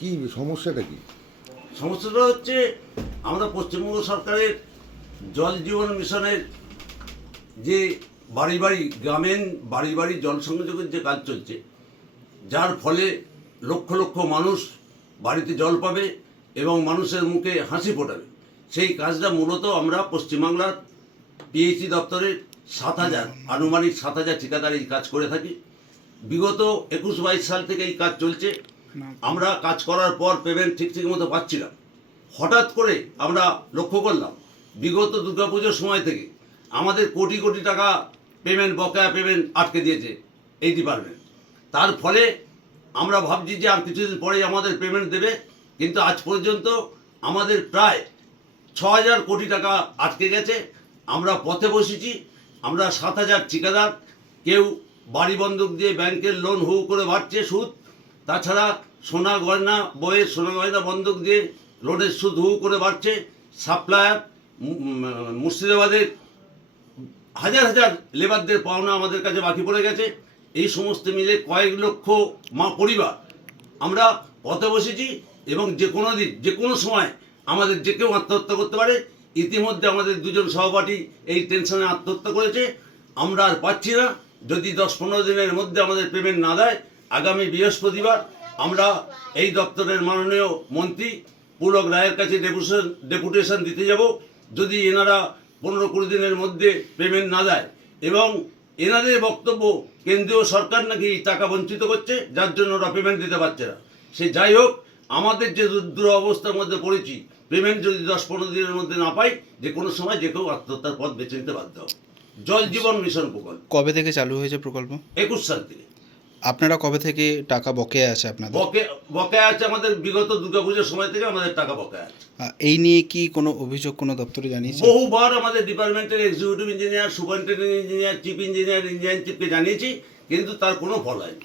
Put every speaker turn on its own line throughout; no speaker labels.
কি সমস্যাটা কি?
সমস্যাটা হচ্ছে আমরা পশ্চিমবঙ্গ সরকারের জল জীবন মিশনের যে বাড়ি বাড়ি গ্রামীণ বাড়ি বাড়ি জল সংযোগের যে কাজ চলছে, যার ফলে লক্ষ লক্ষ মানুষ বাড়িতে জল পাবে এবং মানুষের মুখে হাসি ফোটাবে। সেই কাজটা মূলত আমরা পশ্চিমবাংলার পিএইচি দপ্তরের সাত হাজার আনুমানিক সাত হাজার ঠিকাদার এই কাজ করে থাকি। বিগত একুশ বাইশ সাল থেকে এই কাজ চলছে। আমরা কাজ করার পর পেমেন্ট ঠিক ঠিক মতো পাচ্ছিলাম হঠাৎ করে আমরা লক্ষ্য করলাম, বিগত দুর্গাপুজোর সময় থেকে আমাদের কোটি কোটি টাকা পেমেন্ট বকেয়া পেমেন্ট আটকে দিয়েছে এই ডিপার্টমেন্ট তার ফলে আমরা ভাবছি যে আর কিছুদিন পরেই আমাদের পেমেন্ট দেবে, কিন্তু আজ পর্যন্ত আমাদের প্রায় ছ হাজার কোটি টাকা আটকে গেছে। আমরা পথে বসেছি, আমরা সাত হাজার ঠিকাদার, কেউ বাড়ি বন্ধক দিয়ে ব্যাংকের লোন হু করে বাড়ছে, সুদ তাছাড়া সোনা গয়না, বইয়ের সোনা গয়না বন্ধক দিয়ে লোনের সুদ হু করে বাড়ছে। সাপ্লায়ার মুর্শিদাবাদের হাজার হাজার লেবারদের পাওনা আমাদের কাছে বাকি পড়ে গেছে। এই সমস্ত মিলে কয়েক লক্ষ মা পরিবার আমরা পথে বসেছি এবং যে কোনো দিন, যে কোনো সময় আমাদের যে কেউ আত্মহত্যা করতে পারে, ইতিমধ্যে আমাদের দুজন সহপাঠী এই টেনশনে আত্মহত্যা করেছে। আমরা আর পাচ্ছি না। যদি দশ পনেরো দিনের মধ্যে আমাদের পেমেন্ট না দেয় আগামী বৃহস্পতিবার আমরা এই দপ্তরের মাননীয় মন্ত্রী পুলক রায়ের কাছে ডেপুটেশন ডেপুটেশন দিতে যাব। যদি এনারা পনেরো কুড়ি দিনের মধ্যে পেমেন্ট না দেয় এবং এনাদের বক্তব্য কেন্দ্রীয় সরকার নাকি টাকা বঞ্চিত করছে যার জন্য ওরা পেমেন্ট দিতে পারছে না। সে যাই হোক আমাদের যে রুদ্র অবস্থার মধ্যে পড়েছি পেমেন্ট যদি দশ পনেরো দিনের মধ্যে না পাই যে কোনো সময় যে কেউ আত্মহত্যার পথ বেছে নিতে বাধ্য হবে। জল জীবন মিশন প্রকল্প।
কবে থেকে চালু হয়েছে প্রকল্প?
একুশ সাল থেকে।
আপনারা কবে থেকে টাকা বকেয়া আছে আপনাদের?
বকে বকেয়া আছে আমাদের বিগত দুর্গাপুজোর সময় থেকে আমাদের টাকা বকেয়া আছে।
এই নিয়ে কি কোনো অভিযোগ কোনো দপ্তরে জানিয়েছে
বহুবার আমাদের ডিপার্টমেন্টের executive engineer superintendent engineer chief engineer engineer চিফকে জানিয়েছি কিন্তু তার কোনো ফল হয়নি।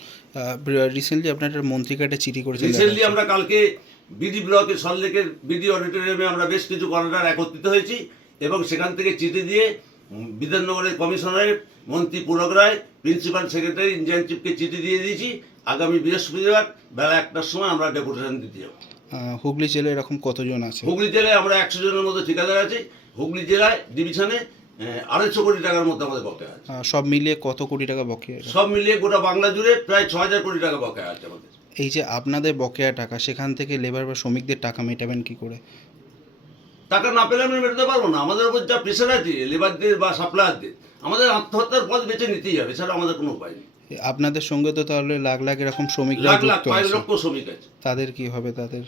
রিসেন্টলি আপনারা মন্ত্রীকে একটা চিঠি করেছেন
রিসেন্টলি আমরা কালকে বিডি ব্লকে সল্লেকের বিডি অডিটোরিয়ামে আমরা বেশ কিছু কর্নার একত্রিত হয়েছি এবং সেখান থেকে চিঠি দিয়ে বিধাননগরের কমিশনারের মন্ত্রী Pulak Roy principal secretary engineer চিফকে চিঠি দিয়ে দিয়েছি আগামী বৃহস্পতিবার বেলা একটার সময় আমরা ডেপুটেশন দিতে যাব।
হুগলি জেলায় এরকম কতজন আছে?
হুগলি জেলায় আমরা একশো জনের মতো ঠিকাদার আছি। হুগলি জেলায় ডিভিশনে আড়াইশো কোটি টাকার মতো আমাদের বকেয়া আছে।
সব মিলিয়ে কত কোটি টাকা বকেয়া?
সব মিলিয়ে গোটা বাংলা জুড়ে প্রায় ছ হাজার কোটি টাকা বকেয়া আছে আমাদের।
এই যে আপনাদের বকেয়া টাকা সেখান থেকে লেবার বা শ্রমিকদের টাকা মেটাবেন কি করে?
টাকা না পেলে আমরা মেটাতে পারব না। আমাদের উপর যা প্রেশার আছে লেবারদের বা সাপ্লায়ারদের আমাদের আত্মহত্যার পথ বেছে নিতেই হবে এছাড়া আমাদের কোনো উপায় নেই।
আপনাদের সঙ্গে তো তাহলে লাখ লাখ এরকম শ্রমিক
লাখ লাখ কয়েক লক্ষ শ্রমিক আছে।
তাদের কি হবে তাদের?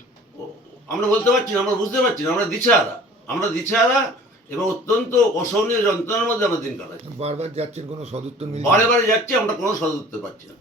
আমরা বলতে পারছি না আমরা বুঝতে পারছি না আমরা দিছেহারা আমরা দিছেহারা এবং অত্যন্ত অসহনীয় যন্ত্রণার মধ্যে আমরা দিন কাটাচ্ছি।
বারবার যাচ্ছেন কোনো সদুত্তর
বারে বারে যাচ্ছি আমরা কোনো সদুত্তর পাচ্ছি না।